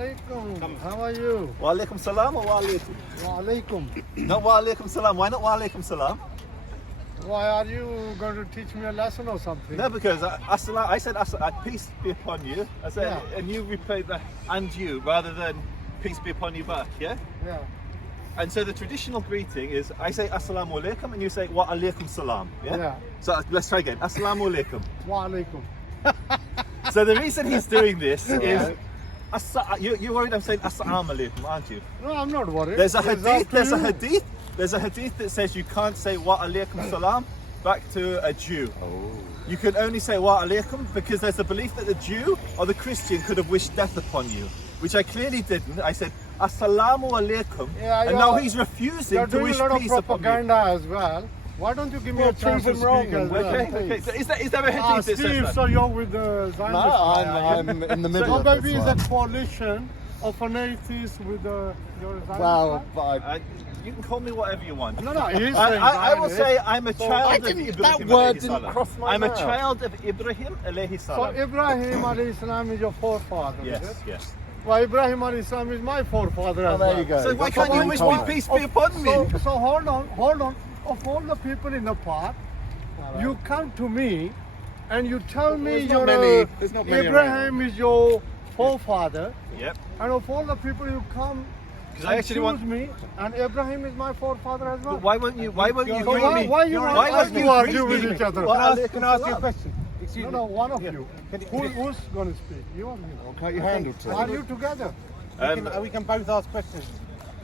alaikum. How are you? Wa alaikum salam or wa alaikum? Wa alaikum. No, wa alaikum salam. Why not wa alaikum salam? Why are you going to teach me a lesson or something? No, because I said peace be upon you. I said, Yeah. and you replied that and you rather than peace be upon you back. Yeah. Yeah. And so the traditional greeting is I say assalamu alaikum and you say wa alaikum salam. Yeah. Yeah. So let's try again. Assalamu alaikum. Wa alaikum. So the reason he's doing this is. You're worried I'm saying assalamu alaikum, aren't you? No, I'm not worried. There's a It's up hadith. to you. There's a hadith that says you can't say wa alaikum salam back to a Jew. You can only say wa alaikum because there's a belief that the Jew or the Christian could have wished death upon you, which I clearly didn't. I said assalamu alaikum, Yeah, and you're- now he's refusing You're to doing wish a lot of peace upon you. propaganda as well. Why don't you give me a chance to prove speak him as wrong, well? Okay. So is there a hadith that says Steve, that? so you're with the Zionist? No, I'm in the middle So of maybe this it's a one. coalition of an atheist with your Zionist. Well, but You can call me whatever you want. No, he's saying I will Zionist. say I'm a child of Ibrahim. that word alayhi didn't salam. cross my I'm a mouth. child of Ibrahim alayhi So salam. Ibrahim alayhi salam is your forefather, is Yes, it? yes. Well, Ibrahim alayhi salam is my forefather as there well. you go. So why That's can't what you I'm wish told. me peace be upon me? So hold on. Of all the people in the park, you come to me and you tell me There's not many Ibrahim is your forefather, Yep. and of all the people you come Because I actually want. me, and Abraham is my forefather as well. But why won't you? Why won't you So greet me? why you Why won't you argue greet with me? each other? Well, Can I ask you a question? Excuse No, me. one of you. Can- Who's going to speak? You or me? Can't you handle to Are you together? we can both ask questions.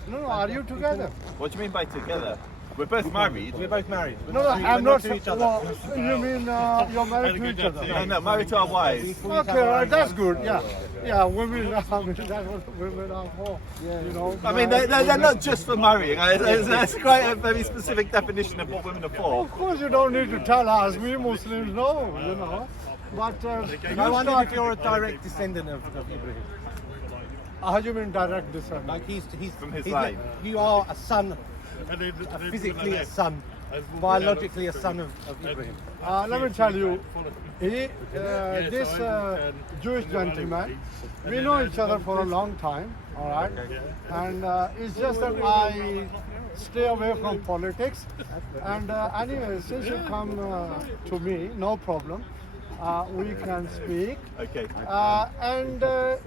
No, are you together? What do you mean by together? We're both married. We're both married. No, I'm not to each other. Well, you mean you're married to each other? No, married to our wives. Okay, right, that's good. Yeah, women. That's what women are for. You know. I mean, they're not just for marrying. That's quite a very specific definition of what women are for. Of course, you don't need to tell us. We Muslims know, you know. But I wonder if you're a direct descendant of Ibrahim. how do you mean direct descent? Like he's From his he's line. You are a son, physically a son, biologically a son of Ibrahim. Let me tell you, this Jewish gentleman, we know each other for a long time, all right? And it's just that I stay away from politics. And anyway, since you come to me, no problem. We can speak. Okay.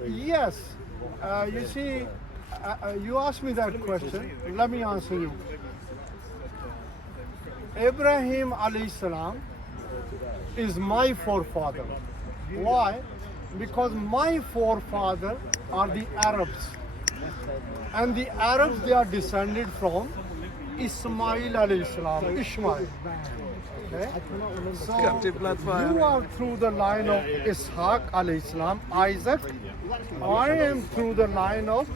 Yes, you see, you asked me that question. Let me answer you. Ibrahim alayhi salam is my forefather. Why? Because my forefather are the Arabs. And the Arabs, they are descended from Ismail alayhi salam, Ishmael. Okay? So you are through the line of Ishaq alayhi salam, Isaac. I am through the line of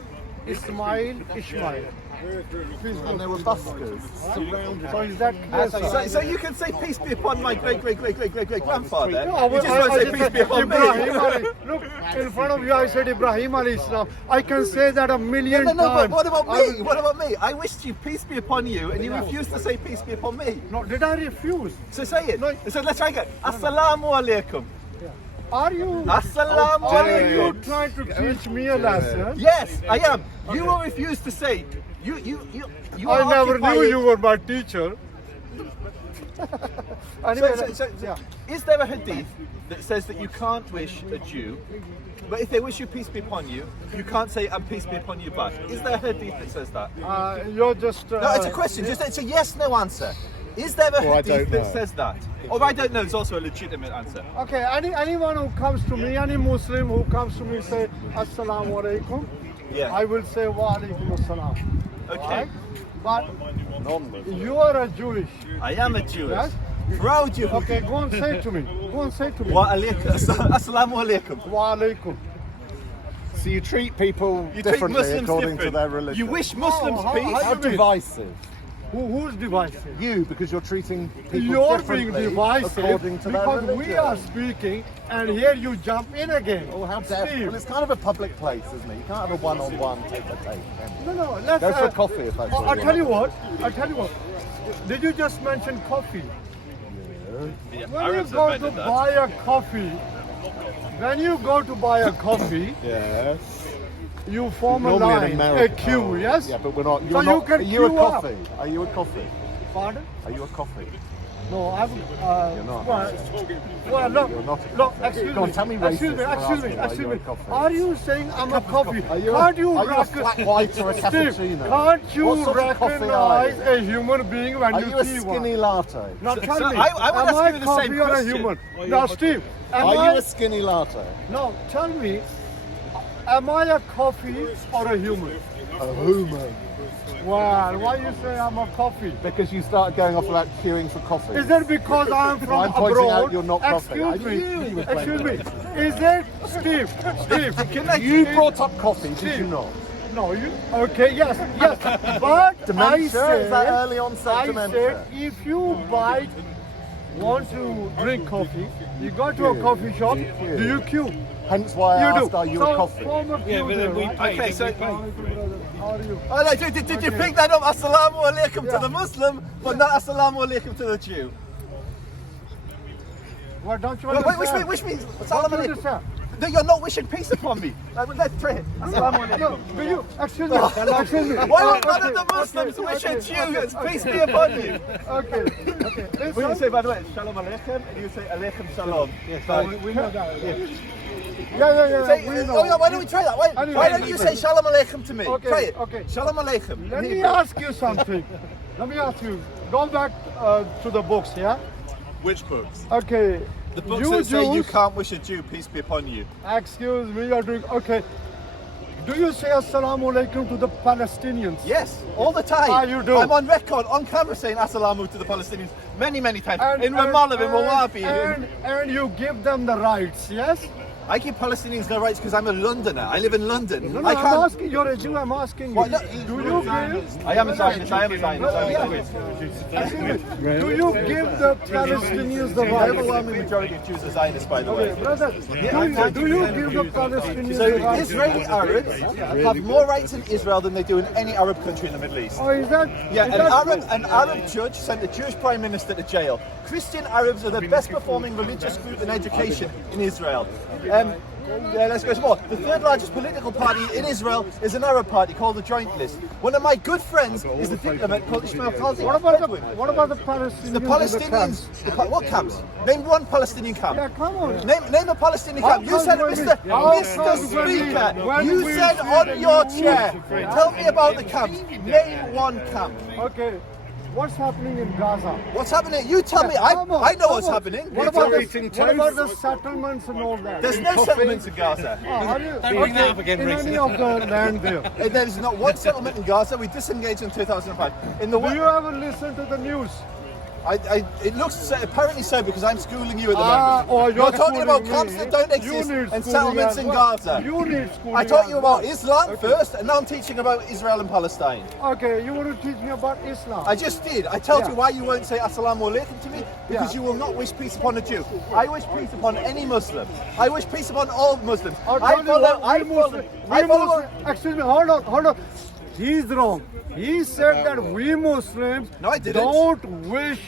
Ismail, Ishmael. And they were buskers. So is that clear, sir? So you can say peace be upon my great grandfather. No, You just want to say just peace be upon me. Ibrahim look, in front of you I said Ibrahim alayhi salam. I can say that a million No, but times. what about me? What about me? I wished you peace be upon you, and you refused to say peace be upon me. No, did I refuse? So say it. So let's try again. Assalamu alaikum. Are you? Assalamu Are you alaikum. trying to teach me a lesson? Yes, I am. You will refuse to say. You I are never knew occupying- you were my teacher. Anyway, yeah. Is there a hadith that says that you can't wish a Jew, but if they wish you peace be upon you, you can't say and peace be upon you back? Is there a hadith that says that? You're just. No, it's a question. Just it's a yes/no answer. Is there a Or I hadith don't that know. says that? Or I don't know. It's also a legitimate answer. Okay, anyone who comes to me, any Muslim who comes to me say Assalamu alaikum, Yeah. I will say Wa alaikum assalam. Okay. But you are a Jewish. I am a Jewish. Yes? Proud Jew. Okay, go and say it to me. Go and say it to me. Wa alaikum. Assalamu alaikum. Wa alaikum. So you treat people You treat differently Muslims according different. to their religion. You wish Muslims how- peace. how How do you mean? divisive. Who's divisive? You, because you're treating people You're being differently divisive according to their because religion. we are speaking and here you jump in again. Oh, how dare! Steve. Well, it's kind of a public place, isn't it? You can't have a one-on-one take-a-take. can you? No, let's Go for a coffee if that's what I'll you tell want. you what. I'll tell you what. Did you just mention coffee? Yeah, When you Arabs go to invented that. buy a coffee, when you go to buy a coffee, Yes. you form a Normally in line, a America. queue, yes? Yeah, but we're not. So You're you not. can Are you a queue up. coffee? Are you a coffee? Pardon? Are you a coffee? No, I'm. You're not. Well, look, You're not a look, coffee. excuse Go on, me, tell me excuse racist me, or excuse ask me, me, are excuse you a me. coffee? Are you saying I'm a coffee? Are you Can't you a flat white or a Steve, cappuccino? can't you What sort of coffee are recognize a human being when Are you you a see skinny one? latte? Now tell so me, I would am ask I you the coffee same or a question. human? Now, Steve, Are you a skinny latte? no, tell me, am I a coffee or a human? A human. Well, why you say I'm a coffee? Because you started going off about queuing for coffee. Is it because I'm from I'm pointing abroad? out you're not coffee. I Excuse knew you me. were playing Excuse me. with Is it Steve? You brought up coffee, did Steve. you not? No, you. Okay, yes. But Dementia? I said, Is that early onset I dementia? said, if you want to drink coffee, you go to a coffee shop. queue. Do you queue? Hence why I You asked, do. are you So a coffee? form a queue there, right? Okay, so How are you? oh, no, did you pick that up? Assalamu alaikum to the Muslim, but not Assalamu alaikum to the Jew. Well, don't you Wait, understand? which means Don't Assalamu you alaikum. understand? No, you're not wishing peace upon me. Let's pray. Assalamu alaikum. No, do you? Excuse me. Excuse me. Why would none Okay, of the Muslims okay, wish okay, a Jew peace be upon you? Okay. Okay. What do you say, by the way? Shalom alaikum, and you say alaikum shalom. We know that. Yeah. Say, we know. oh yeah, why don't we try that? Anyway, Why don't you say shalom alaikum to me? Okay, Try it. okay. Shalom alaikum. Let me ask you something. Let me ask you. Go back to the books, yeah? Which books? Okay. The books you that say you Jews, can't wish a Jew peace be upon you. excuse me, you're doing okay. Do you say assalamu alaikum to the Palestinians? Yes, all the time. Ah, you do. I'm on record, on camera, saying assalamu to the Palestinians many times. In Ramallah, in Rawabi. And you give them the rights, yes? I give Palestinians no rights because I'm a Londoner. I live in London. No, I I'm can't. asking, you're a Jew, I'm asking you. What, no, Do you give? I am a Zionist. I am a Zionist. I'm a Zionist. Excuse me, do you give the Palestinians the The rights? overwhelming majority of Jews are Zionists, by the way. Okay, brother, do you give the Palestinians So the rights? Israeli Arabs have more rights in Israel than they do in any Arab country in the Middle East. Oh, is that? Yeah, is an that Arab, true? an Arab judge sent a Jewish prime minister to jail. Christian Arabs are the best performing religious group in education in Israel. Yeah, let's go some more. The third largest political party in Israel is an Arab party called the Joint List. One of my good friends is the diplomat called Ismail Qazi. What about the Palestinians? The Palestinians? What camps? Name one Palestinian camp. Yeah, come on. Name a Palestinian camp. You said, Mr. Speaker, you said on your chair. Tell me about the camps. Name one camp. Okay, what's happening in Gaza? What's happening? You tell me. I know what's happening. What about the settlements and all that? There's no settlements in Gaza. Are you okay, in any of the land there? There's not one settlement in Gaza. We disengaged in 2005. In the Do you ever listen to the news? it looks apparently so because I'm schooling you at the moment. Oh, You're talking about schooling camps me. that don't You exist need and schooling settlements as in well. Gaza. You need schooling. I taught as you about well. Islam first, and now I'm teaching about Israel and Palestine. Okay, you want to teach me about Islam? I just did. I told Yeah. you why you won't say Assalamu alaikum to me because Yeah. you will not wish peace upon a Jew. I wish peace upon any Muslim. I wish peace upon all Muslims. I'll I tell you what, follow. we Muslims, excuse me, hold on. He's wrong. He said that we Muslims No, I didn't. don't wish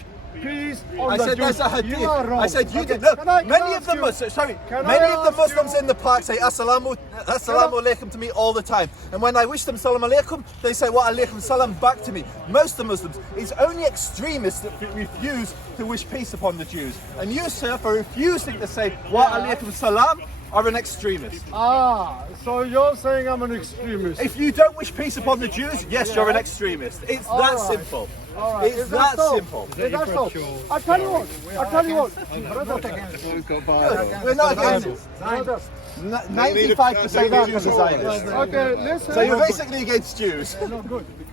peace on I the said Jews. there's a hadith. You are wrong. I said you Okay, did. Look, can I many of ask the you- Muslims. Sorry, can I many of the ask Muslims you- in the park say assalamu alaikum to me all the time. And when I wish them salam alaikum, they say wa alaikum salam back to me. Most of the Muslims, it's only extremists that refuse to wish peace upon the Jews. And you, sir, for refusing to say wa alaikum salam, are an extremist. So you're saying I'm an extremist. If you don't wish peace upon the Jews, yes, you're an extremist. It's All that right. simple. All right. It's Is that so? simple. Is that so? I'll tell you what. Brother, We're not against it. brother. 95% of Jews are Zionists. Okay, listen. So you're basically against Jews.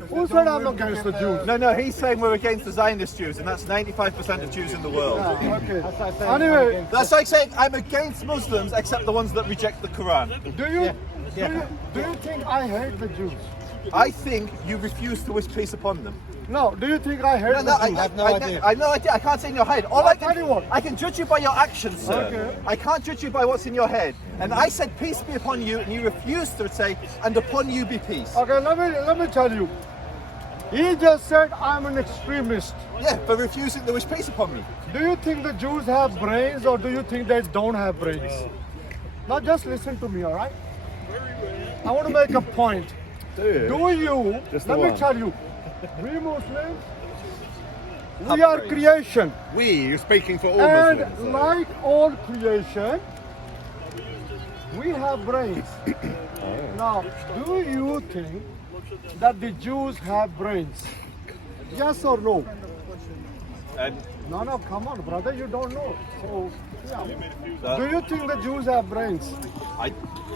Who said I'm against the Jews? No, he's saying we're against the Zionist Jews, and that's 95% of Jews in the world. Okay. Anyway, That's like saying I'm against Muslims except the ones that reject the Quran. do you think I hate the Jews? I think you refuse to wish peace upon them. No, do you think I hate the Jews? I have no idea. I can't say in your head. All I'll tell you what. I can judge you by your actions, sir. Okay. I can't judge you by what's in your head. And I said peace be upon you, and you refused to say, and upon you be peace. Okay, let me tell you. He just said I'm an extremist. Yeah, for refusing to wish peace upon me. Do you think the Jews have brains or do you think they don't have brains? Now just listen to me, all right? I want to make a point. Do you? Do you? Just the Let me one. tell you, we Muslims, we Have are brains. creation, You're speaking for all and Muslims. like all creation, we have brains. Now, do you think that the Jews have brains? Yes or no? And No, come on, brother, you don't know. So, yeah. uh, Do you think the Jews have brains? I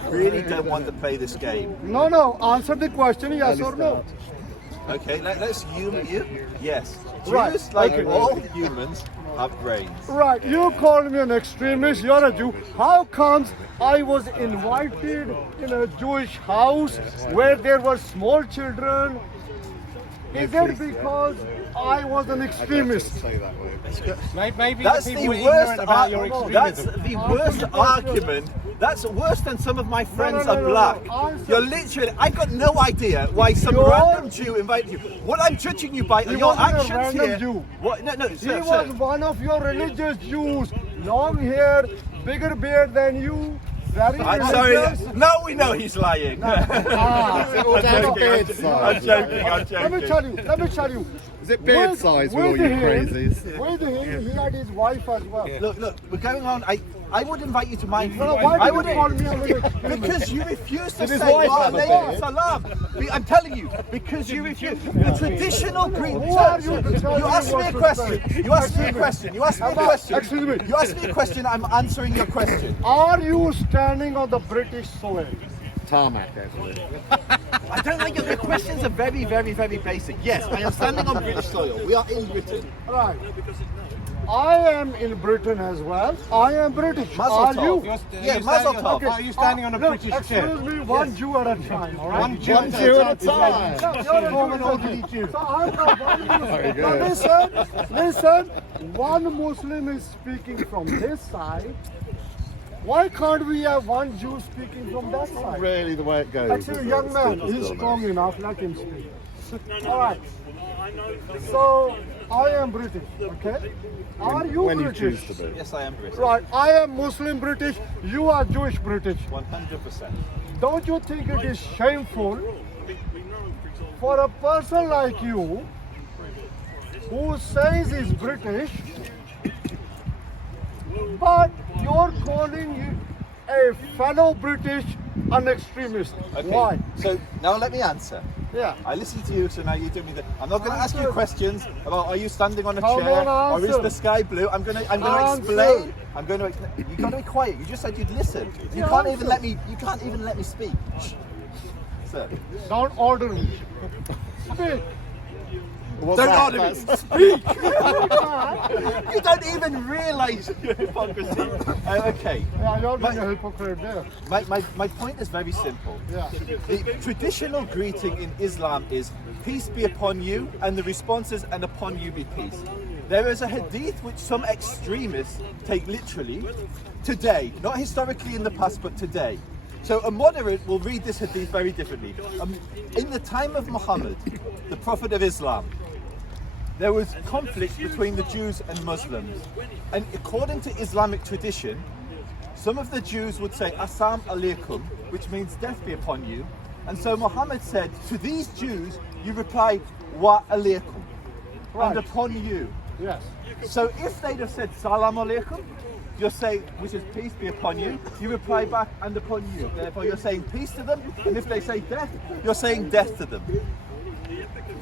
really don't want to play this game. No, answer the question, yes or no. Okay, let's humor you. Yes. Jews, Right, like okay. all humans, have brains. Right, you call me an extremist, you're a Jew. How comes I was invited in a Jewish house where there were small children? Is it because I was an extremist? Say that word. Maybe That's the the people were worst. ignorant about your That's extremism. the worst argument. That's worse than some of my friends no, are no, black. answer. You're literally. I got no idea why some You're- random Jew invited you. What I'm judging you by are He your wasn't a actions random here. Jew. What? No, He sir, was sir. one of your religious Jews, long hair, bigger beard than you, very I'm sorry. religious. No, we know he's lying. Ah, all down to no, beard I'm size? joking. I'm Let me joking. tell you. Is it beard size with all you crazies? With him, he had his wife as well. Look, we're going on. I would invite you to my. No, why I did would you call me an extremist? Because you refuse to his say wife wa have a alaykum beard? salam. I'm telling you, because you refuse. The traditional Greek. Who are you to tell You me asked me what a to question. say? You asked me a question. You asked me a question. Excuse me. You asked me a question. I'm answering your question. Are you standing on the British soil? Tarmac, actually. I don't like your questions are very, very, very basic. Yes, I am standing on British soil. We are in Britain. Right. I am in Britain as well. I am British. Mazel Are tov. you? Yeah, mazel tov. Are you standing on a Look, British chair? excuse me, one Jew at a time, all right? One Jew One Jew at a time. No, you're a Roman orthodox Jew. So I'm not one Jew. Very Now good. listen, one Muslim is speaking from this side. Why can't we have one Jew speaking from that side? Really the way it goes. Actually, young man, he's strong enough, let him speak. All right. So, I am British, okay? Are you When you British? choose to be. Yes, I am British. Right, I am Muslim British, you are Jewish British. 100%. Don't you think it is shameful for a person like you who says he's British, but you're calling a fellow British an extremist? Okay. Why? So now let me answer. Yeah. I listened to you, so now you do me the. I'm not going to ask you Answer. questions about are you standing on a Come chair on, or is answer. the sky blue. I'm going to Answer. explain. I'm going to. You got to be quiet. You just said you'd listen. You Yeah, can't answer. even let me. You can't even let me speak. Shh. Sir, Don't order me. Speak. What's don't that? order me. That's- You don't even realise your hypocrisy. Okay. Yeah, you're being My- a hypocrite there. My point is very simple. Yeah. The traditional greeting in Islam is peace be upon you, and the response is and upon you be peace. There is a hadith which some extremists take literally today, not historically in the past, but today. So a moderate will read this hadith very differently. In the time of Muhammad, the Prophet of Islam, there was conflict between the Jews and Muslims. And according to Islamic tradition, some of the Jews would say, Assam alaikum, which means death be upon you. And so Muhammad said, to these Jews, you reply, wa alaikum, Right. and upon you. Yes. So if they'd have said, salam alaikum, you're saying, which is peace be upon you, you reply back, and upon you. Therefore you're saying peace to them, and if they say death, you're saying death to them.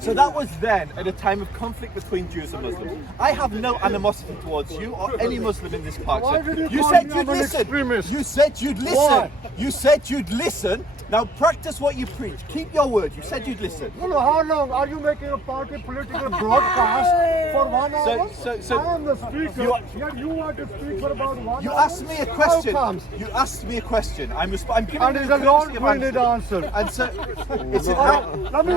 So that was then at a time of conflict between Jews and Muslims. I have no animosity towards you or any Muslim in this park. Why did you call said me you'd an listen. extremist? You said you'd listen. Why? You said you'd listen. Now practice what you preach. Keep your word. You said you'd listen. No, how long are you making a party political broadcast for 1 hour? So I am the speaker. Yet you want to speak for about 1 You hour? asked me a question. How comes? You asked me a question. I'm giving And you it's the a courtesy of long-winded answering. answer. And so it's an Let me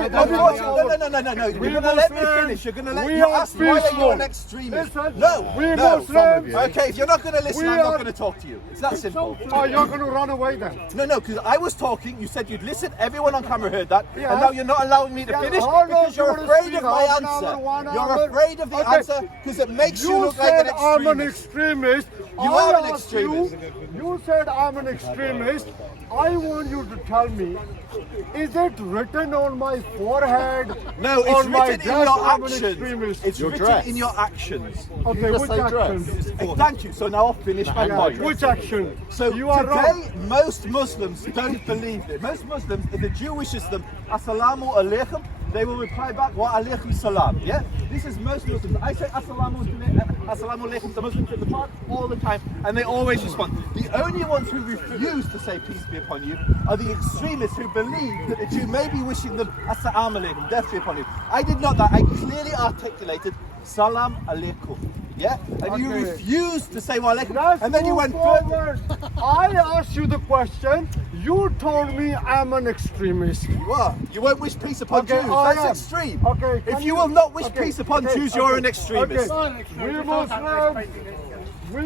No. We You're gonna let me Muslims, finish. You're gonna let we me are ask why are you peaceful. an extremist? Listen, No. we no. Muslims. Okay, if you're not gonna listen, We I'm not are- gonna talk to you. It's that simple. Oh, you're going to run away then? No, because I was talking, you said you'd listen, everyone on camera heard that, Yeah. and now you're not allowing me to Yeah, finish how long because you're you wanna afraid speak? of my Half an hour, answer. 1 You're hour? afraid of the Okay. answer because it makes you You look like an said I'm an extremist. extremist. You I are an asked extremist. You said I'm an extremist. I want you to tell me, is it written on my forehead? No, it's on my written in dress your I'm an actions. extremist? It's Your written dress. in your actions. Okay, just which say dress. actions? Thank you. So now I'll finish my point. Which action? So you are today, wrong. most Muslims don't believe it. Most Muslims, if a Jew wishes them Assalamu alaikum, they will reply back Wa alaikum salam. Yeah, this is most Muslims. I say Assalamu alaikum to Muslims in the park all the time, and they always respond. The only ones who refuse to say peace be upon you are the extremists who believe that a Jew may be wishing them Assalamu alaikum, death be upon you. I did not that. I clearly articulated Salam alaikum. Yeah, and you Okay. refused to say Wa alaikum, Let's and then you move went further. forward. I asked you the question. You told me I'm an extremist. What? You won't wish peace upon Okay, Jews. I That's am. extreme. Okay, If can you will not wish okay, peace upon okay, Jews, you're okay, an extremist. Okay. We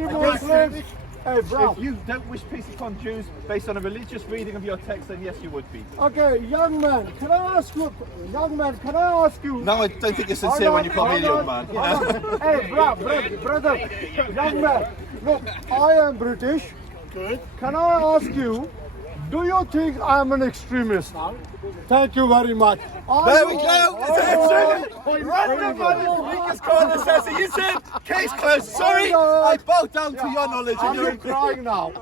Muslims, hey bro. If you don't wish peace upon Jews based on a religious reading of your text, then yes, you would be. Okay, young man, can I ask you? No, I don't think you're sincere when you call me a young man. You know? Hey, brother, young man. Look, I am British. Good. Can I ask you? Do you think I'm an extremist? No. Thank you very much. There we go. Random on his weakest corner says he is in. Case closed. Sorry, I bow down to your knowledge and your I'm crying now.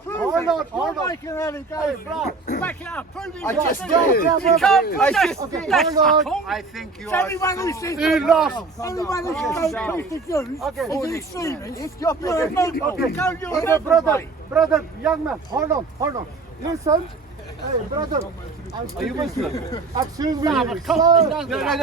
Hold on. Hey, bro. Back it up. Prove it. I just Bro, did. bro, You bro. can't put I that. just- Okay, That's hold on. I think you are. Everyone who says He lost. everyone who says don't peace the Jews Okay. is an extremist. If you're You're a Muslim. Okay. Go, you're a Okay, Muslim, brother, young man, hold on. Listen. Hey, brother. Are you Muslim? Excuse me. No,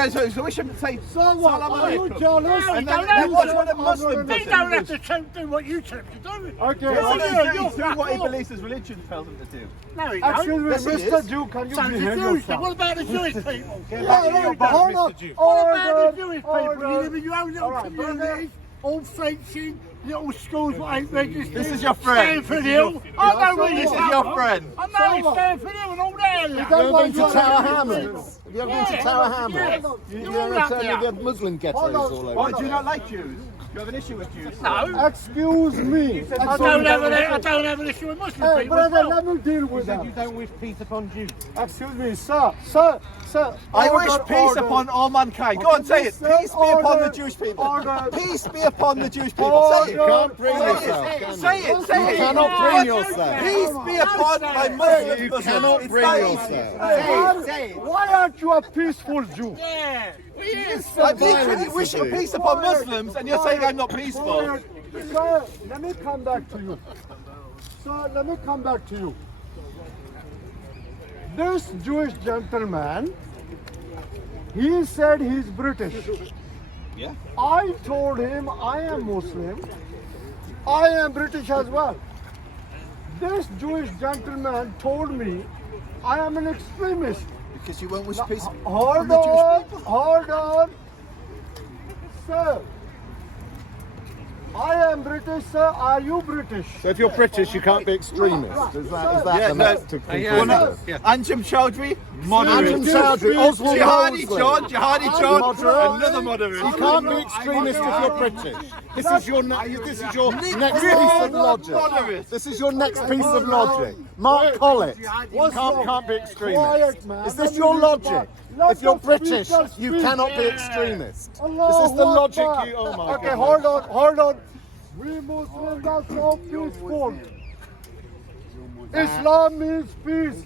so we shouldn't say So what? Salam Are you alaikum. jealous? No, And don't then have watch to. what a Muslim They does. don't have to do what you choose to do. Okay. Yes, okay. he does. you're He's doing what he fuck believes his religion tells him to do. No, he Excuse don't. me, Yes, he Mr. is. Jew, can you So the behave Jews, yourself? what about the Jewish people? Hold on. What about the Order, Jewish people? You order. live in your own little All right, brother. communities, all fencing, little schools that ain't registered. This is your friend. Stanford Hill. I know where This you is your friend. I know it's Stanford Hill and all that. that Have you why ever been to you're Tower an Hamlets? Have you ever been to Yeah. Tower Yeah. Hamlets? You You're ever up tell me there. the Muslim ghettos Hold on. all over? Why do you not like Jews? You have an issue with Jews? No. Excuse me. I don't have an issue with Muslim Hey, people as brother, well. let me deal with You that. don't wish peace upon Jews. Excuse me, sir. I wish Order, peace order. upon all mankind. Go on, say it. Listen, Peace be upon the order, Jewish people. order. Peace be upon the Jewish people. Say it. You can't bring Say yourself, it. can you? Say it. Say You it. cannot bring yourself. Peace be upon my Muslim You Muslims. cannot It's bring that easy. yourself. Why aren't you a peaceful Jew? Yeah. I'm literally wishing peace upon Muslims, and you're saying I'm not peaceful. Sir, let me come back to you. This Jewish gentleman, he said he's British. Yeah. I told him I am Muslim. I am British as well. This Jewish gentleman told me I am an extremist. Because you won't wish peace upon Hold the Jewish people. on. Sir, I am British, sir. Are you British? So if you're British, you can't be extremist. Is that Yeah, the no. next to Well, no. Anjem Chowdhury, moderate. Anjem Chowdhury, Oswald Jihadi Mosley. John, Moderate. another moderate. You can't be extremist if you're British. This is your next piece of logic. This is your next piece of logic. Mark Collett. You can't be extremist. Quiet, man. Is Let this me your read logic? back. Let If you're the British, speaker you speak. cannot be extremist. Is Allahu this the logic Akbar. you? Oh my Okay, God. hold on. We Muslims are so peaceful. Islam means peace.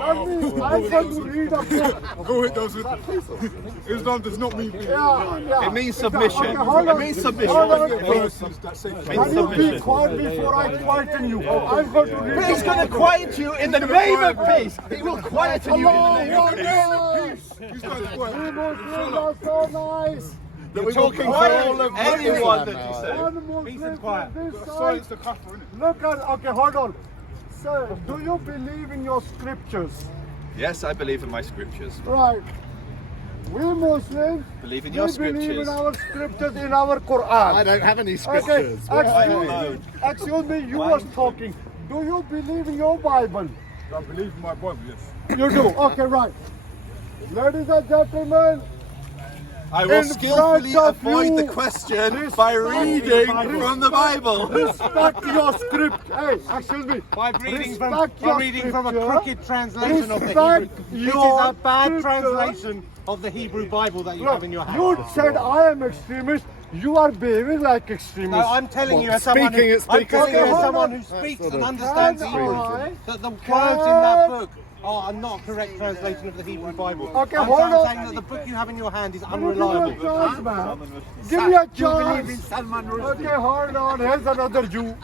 I'm going to read a book. Oh, it doesn't. Islam does not mean peace. Yeah. It means submission. Okay, hold It on. means submission. Hold on. Verses that say Means Can you be submission. quiet before I quieten you? I'm going to read But he's going to quiet you in the name of peace. He will quieten you in the name of peace. He's got to We Muslims are so nice. We're talking for all of Anyone Islam that you now. say. One Muslim from this Sorry, side. it's the kafir, innit? Look at, okay, hold on. Sir, do you believe in your scriptures? Yes, I believe in my scriptures. Right. We Muslims, Believe in we your believe in scriptures. our scriptures in our I Quran. don't have any Okay, scriptures. excuse me, you was talking. Do you believe in your Bible? I believe in my Bible, yes. You do? Okay, right. Ladies and gentlemen, I will in skillfully front of avoid you. the question by reading from the Bible. Respect your script. Hey, excuse me. By reading from, Respect by your reading from a scripture. crooked translation of the Respect Hebrew. This is your a bad scripture. translation of the Hebrew Bible that you have in your hand. You said I am extremist. You are behaving like extremist. No, I'm telling you as someone speaking who, it, I'm speaking telling you it. as Okay, someone hold who on. speaks Sort and of understands Can Hebrew, I- that the words in that book are not correct translation of the Hebrew Bible. Okay, I'm hold on. saying that the book you have in your hand is Give me a unreliable. chance, man. Give me a chance. Okay, hold on. Here's another Jew.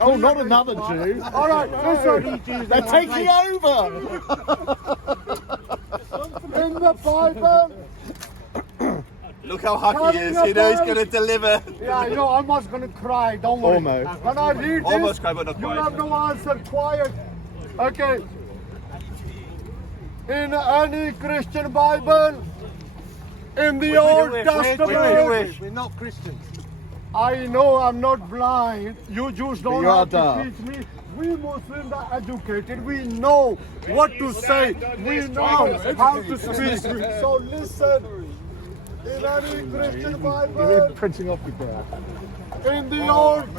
Oh, not another Jew. All right, listen. They're taking over. In the Bible, Look how happy he is. You know he's going to deliver. yeah, you're almost gonna cry. Don't worry. Almost. When I read this, Almost cry, but not you quite. have no answer. Quiet. Okay. In any Christian Bible, in the Old Testament, We're not Christians. I know I'm not blind. You Jews don't you are have to dark. teach me. We Muslims are educated. We know what to say. We know how to speak. So listen. In any Christian Bible, Printing off your back. in the Old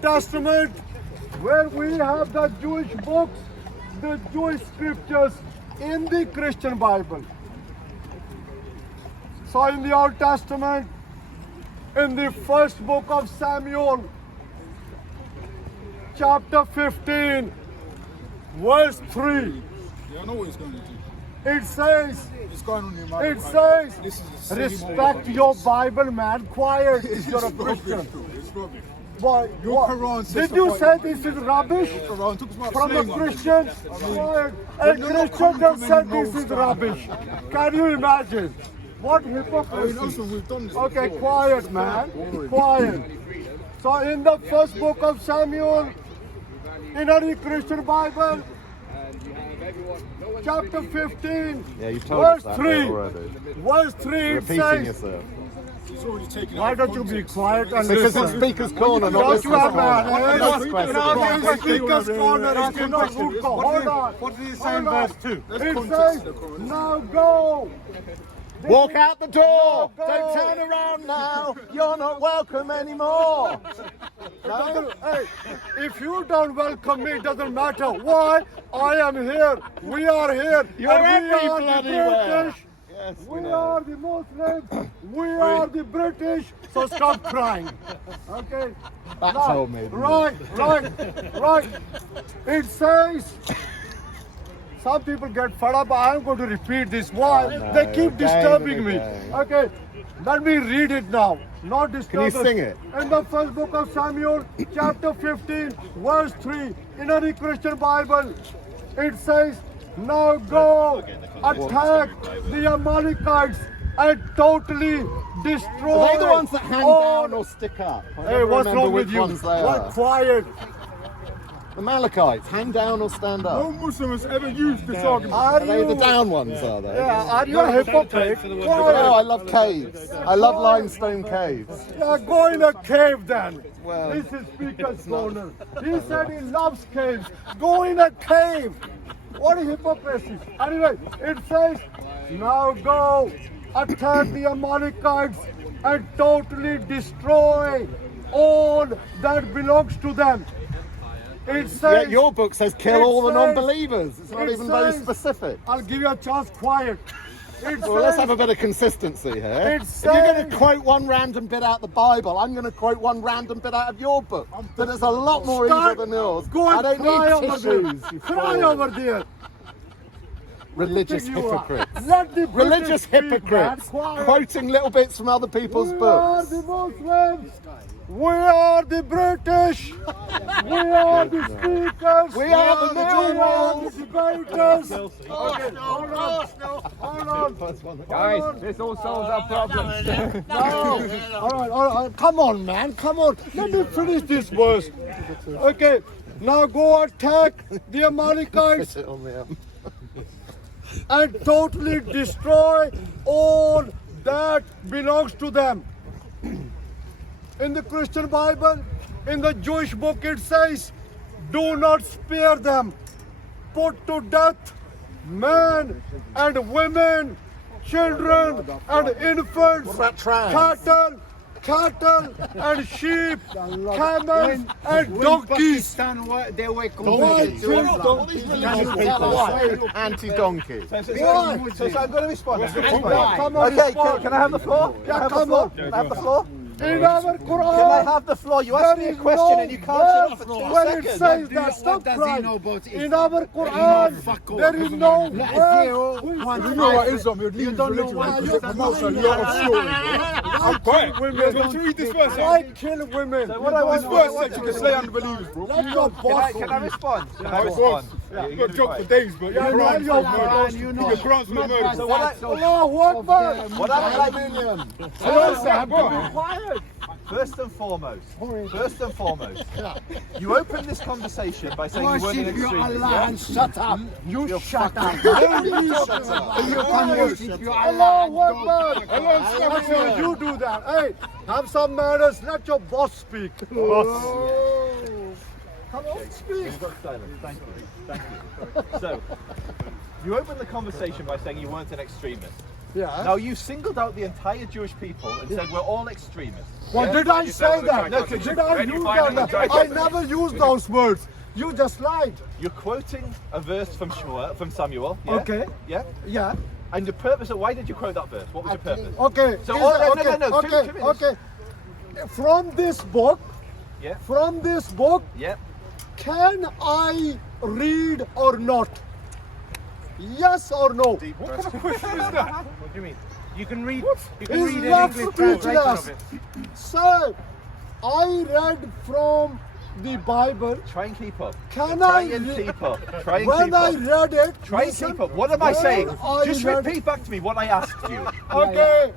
Testament, where we have the Jewish books, the Jewish scriptures in the Christian Bible. So in the Old Testament, in the first book of Samuel, chapter 15, verse 3, Yeah, I know what he's going to do. it says, It's going on here, man. it says, This is the same respect old your rubbish. Bible, man. Quiet if you're a It's rubbish, Christian. bro. It's rubbish. Boy, Your what? Quran says Did you the say Bible. this is rubbish? Quran talks about From a slaying others. Christian? Quiet. A But they're not Christian coming just from said any this is mold rubbish. Can you imagine? What I mean, hypocrisy. Usman, we've done this Okay, before. quiet, man. Quiet. So in the first book of Samuel, in any Christian Bible, chapter 15, Yeah, you've told verse us that 3, already. verse 3, it Repeating says, yourself. It's already taken why out don't of you be context. quiet and Because listen? it's Speaker's Corner, not Don't you Listener's have man? Corner. Not That's Speaker's Corner. It's Good not question. good call. Hold on. What did it say in Hold on. verse 2? It says, now go. Walk out the door. No, Don't go. turn around now. You're not welcome anymore. No? Hey, if you don't welcome me, it doesn't matter. Why? I am here. We are here. You're and we every are the bloody where. British. Yes, We are the Muslims. We are the British. So stop crying. Okay? That Now, told me. didn't it? Right. It says, some people get fed up. I'm going to repeat this. Why? Oh, no. They keep Again disturbing and me. again. Okay, let me read it now. Not disturb you us. sing it? In the first book of Samuel, chapter 15, verse 3, in any Christian Bible, it says, now go attack the Amalekites and totally destroy. Are they the ones that hang all- down or stick up? I Hey, never what's remember wrong with which you? ones they What? are. Quiet. The Amalekites, hang down or stand No up? Muslim has ever used this argument. Are Are they the you? down ones, are they? Yeah, are you a hypocrite? Oh, Quiet. I love caves. I love limestone caves. Yeah, go in a cave then. Well, This is Speaker's Corner. He said he loves caves. Go in a cave. What a hypocrisy. Anyway, it says, now go attack the Amalekites and totally destroy all that belongs to them. It says, yet your book says kill it all the says- non-believers. It's not it even very says- specific. I'll give you a chance, quiet. It Well, let's says- have a bit of consistency here. It If you're going says- to quote one random bit out of the Bible, I'm going to quote one random bit out of your book. That is a lot more evil Start- than yours. Go I and don't cry need over tissues. there. you Cry fool. over there. Religious You are. hypocrites. Let the Religious British speak, hypocrites. man. Quiet. Quoting little bits from other people's We books. are the Muslims. We are the British. We are the speakers. We are the We new are ones. the debaters. Okay, hold on. Guys, this all solves our problems. No. All right. Come on, man. Come on. Let me finish this verse. Okay. Now go attack the Amalekites Sit on the, and totally destroy all that belongs to them. In the Christian Bible, in the Jewish book, it says, do not spare them. Put to death men and women, children and infants, What about trans? cattle and sheep, camels and donkeys. They were Why converted to kill Islam. donkeys? Anti-donkey. So I'm going to respond. Come on, Okay, respond. can I have the floor? Can I have the come floor? on. Can I have the floor? In our Can I Quran, have the floor? You asked me a question and you can't shut up for 2 when it seconds. says that, stop does he crying. know about In our Quran, there is no word. You know what Islam, you're leaving religion because it promotes a lot of stories. I'm quiet. Do you want to read this verse Why out? kill women? So what I want This verse says you can slay unbelievers, bro. Let your boss. Can I respond? Can I Of respond? course. You've got a joke for days, but your Yeah, Quran's your for murder. you know. Your Quran's for murder. So what I, Allahu Akbar. what I would like, first and foremost, you opened this conversation by saying you weren't an Worship your extremist. Allah yeah? and shut up. You shut up. You You can worship your Allahu Allah. Akbar. That's why you do that. Hey, have some manners. Let your boss speak. Come on, speak. You've got silence. Thank you. Thank you. So, you opened the conversation by saying you weren't an extremist. Yeah. Now you singled out the entire Jewish people and said we're all extremists. Well, did I say that? No, Did I use that? I never used those words. You just lied. You're quoting a verse from Samuel. Yeah? Okay. Yeah. Yeah. And the purpose of why did you quote that verse? What was your purpose? Okay. So Is all- it- no, no, no, two okay. minutes. Okay. From this book, Yeah. Yeah. can I read or not? Yes or no? What kind of question is that? What do you mean? You can read. You can He's read an left English translation speechless. of it. Sir, I read from the Bible. Try and keep up. Can Try I and re- keep up. Try and When keep I up. read it, Try and listen, keep up. What am I when saying? I Just read- repeat back to me what I asked you. Okay.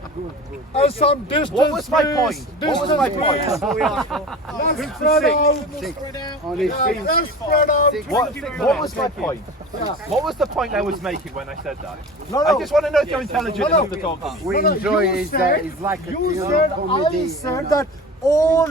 And some distance. What was my please. point? What was my point? Let's spread out. Yeah, let's spread out. What was my point? Yeah. What was the point I was making when I said that? No, I no. just want to know if you're intelligent No, no. enough to talk to me. We No, no, enjoy you it. said- It's like a You you know, said, comedy. I said that all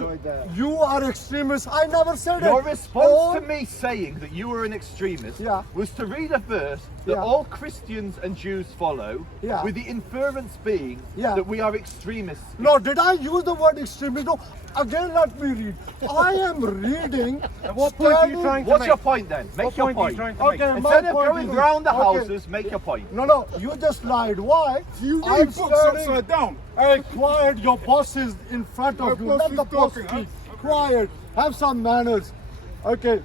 you are extremists. I never said Your it. response All- to me saying that you were an extremist Yeah. was to read a verse that Yeah. all Christians and Jews follow, Yeah. with the inference being Yeah. that we are extremists. No, did I use the word extremist? No. Again, let me read. I am reading. What point are you trying to What's make? your point then? Make What your point are you point. trying to make? Okay, my Instead of point going is- round the okay. houses, make your point. No, you just lied. Why? You I'm read books staring- upside down. Hey, quiet, your boss is in front of you. boss Let is the boss talking, speak. Quiet, have some manners. Okay,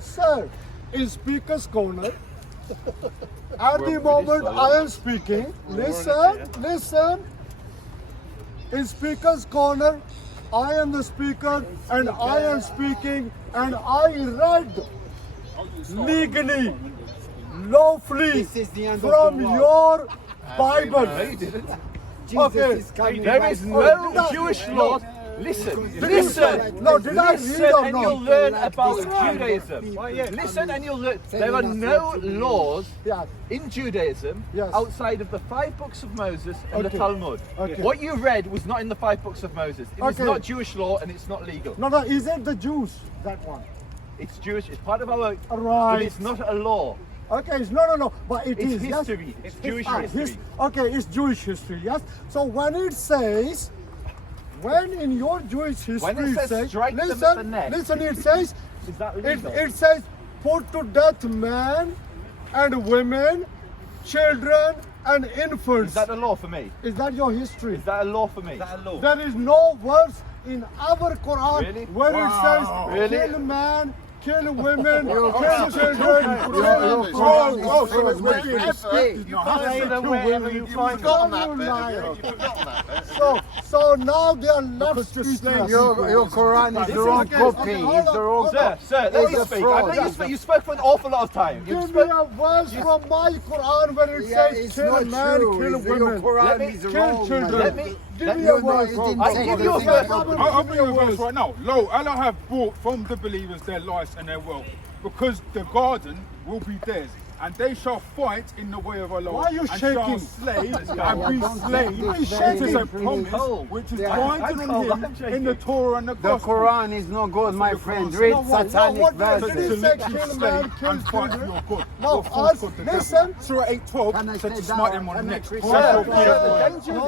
sir, in Speaker's Corner, at the moment I am speaking, listen. In Speaker's Corner, I am the speaker and I am speaking and I read legally, lawfully This is the end of from the world. your Bible. No, you didn't. Jesus Okay. is coming There back. is did no I- Jewish no. law. Listen, you listen. say- no, did I read Listen or and not? you'll learn Like about this. Judaism. Listen and you'll learn. There are Telling us no what to do. laws Yes. in Judaism Yes. outside of the 5 books of Moses and the Okay. Talmud. Okay. What you read was not in the 5 books of Moses. It was Okay. not Jewish law and it's not legal. No, is it the Jews, that one? It's Jewish. It's part of our. But Right. it's not a law. Okay, no, but it It's is, yes? history. It's Jewish Ah, history. okay, it's Jewish history, yes? So when it says, when in your Jewish history When it says strike them at the neck. listen, it says, Is that legal? it says, put to death man and women, children and infants. Is that a law for me? Is that your history? Is that a law for me? There is no verse in our Quran Really? where it says Really? kill man, kill women, kill okay. children. Oh, so it's making Wherever you find So now they are left speechless. Your Quran is the wrong copy. It's the wrong Sir, let me It's a speak. fraud. I let you speak. You spoke for an awful lot of time. You Give me spoke. a verse from my Quran where it Yeah, says it's kill not man, true. kill It's your women, Quran Let me is kill wrong. children. Let me. Give let me me- a You know, verse. it didn't I'll say give that. you a It's verse. not true. I'll bring you a verse right now. Lo, Allah have brought from the believers their lives and their wealth, because the garden will be theirs. and they shall fight in the way of Allah. Why are you and shaking? shall slay and be slain. Why are you This shaking? is a promise which is granted on him in the Torah and the The Gospel. Quran is no good, my friend. Read satanic what verses. did he say? Kill man, kill And fight children. your God. No, Your false us, God, the devil. listen. Surah 8:12 Can I said say to that? smite him on Can the I neck. preach Fight that? your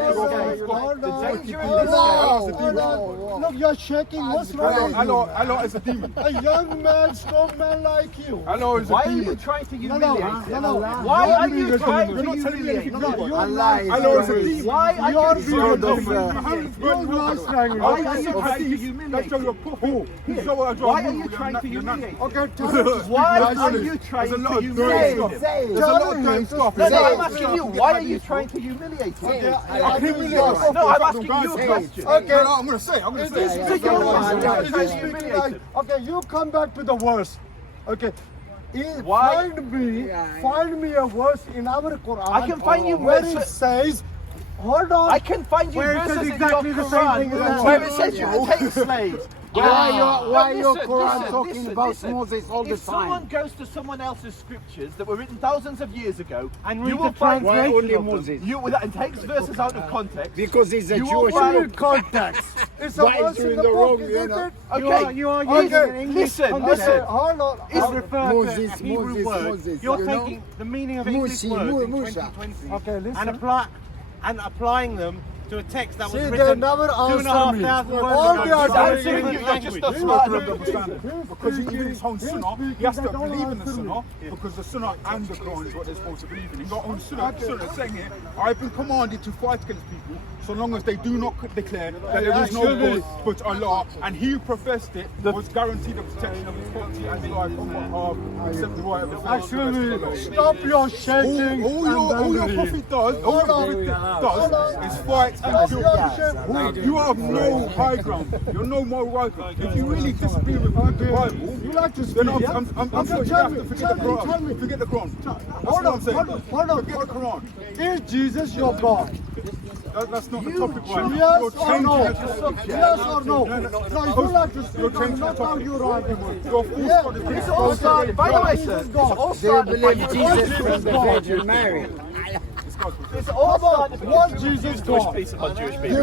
God. Look, you're shaking. What's wrong? Allah is a demon. A young man, strong man like you. Allah is a Why are you demon. trying to No, humiliate him? no. Why are you trying You're to not telling me humiliate anything him? new. Allah is Allah is a good. demon. Why are You're you being trying to a humiliate him? You're nice language. Why are you trying to That's humiliate how you're him? poor. Why are you trying to humiliate him? Okay, tell him to speak Why nicely. are you trying There's a to lot of humiliate dirty him? Say it. There's a lot of dirty stuff. No, Say I'm it. asking you, why are you trying to humiliate him? Okay, I can't really ask. No, I'm asking you a question. Okay. No, I'm going to say. I'm going to say. Take your time. Yeah, Why are you trying to speak humiliate like- him? Okay, you come back to the verse. Okay. Why? Find me a verse in our Quran. I can find you where verse- it says, hold on. I can find you Where it says verses in exactly your the same Quran thing as that. where it says you can take slaves. Why your Listen, Quran listen, talking listen, about listen. Moses all the If someone time? goes to someone else's scriptures that were written thousands of years ago, And you read will the find Why only of them. Moses? and takes verses out of context. Because he's a You will Jewish find- book. Context. It's a Why is verse you in in the the book, wrong, you isn't know? it? Okay, You are listen, using English. listen, Okay, listen. hold on. Moses, Moses. You're you know? taking the meaning of English Musi, words in Musa. 2020 Okay, listen. and applying them to a text that was See, they written never answer 2,500 me. words All ago. they are He's doing answering is- you, you're just not He's smart not enough to understand it. Because he reads his own Sunnah, he has to They don't believe in the answer me. Sunnah, because the Sunnah and the Quran is what they're supposed to believe in. In your own Sunnah saying here, I've been commanded to fight against people so long as they do not declare that there is no God but Allah, and he who professed it was guaranteed the protection of his property and his life on behalf except the right of the Actually, stop your shaking. all your and prophet does, is fight and kill people. You have no high ground. You're no moral high ground. If you really disagree with the Bible, You like to speak, then yeah? I'm sure you have to forget the tell Quran. me. Forget the Quran. That's Hold what on, I'm saying. hold on. Forget the Quran. Is Jesus your God? That's not the topic right now. Yes You're or changing no? the subject. Yes or no? No. No, you like to speak, You're I'm changing not the topic. argue your argument. You're forced Yeah, for the It's all started, by the way, sir, it's all Do you started by believe you. Jesus was the Virgin Mary? It's all started Was by Jesus Jewish God? piece about Jewish Do people.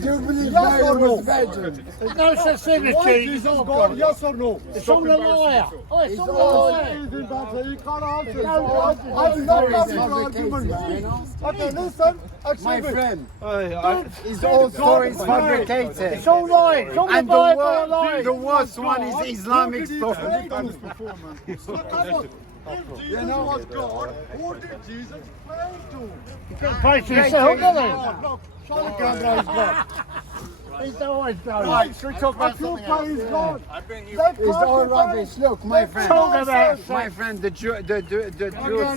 you believe Yes Mary or no? was virgin? There's no such thing as Was Jesus. Jesus God? Yes or no? It's all a liar. Oh, it's all a liar. He can't answer. I'm not asking argument. Okay, listen. My Excuse me. friend, I- his old story is fabricated. It's all lying. It's all the And Bible lying. the worst one is Islamic story. You've done this before, man. If Jesus was God, who did Jesus pray to? Pray to yourself, doesn't Look, Charlie Gandra is God. he? He's always done. Right, should we talk about something else? Is God. It's all rubbish. Look, my friend. Talk about My friend, the Jews said they Young left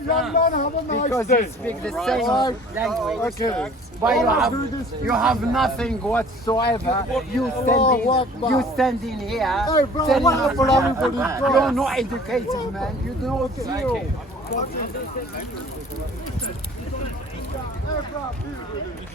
man, have a nice because day. they speak the same language. Okay. But you have nothing whatsoever. You standing here Hey, bro, telling what us happened that everybody? you're not educated, man. You know zero. Hey, bro, please.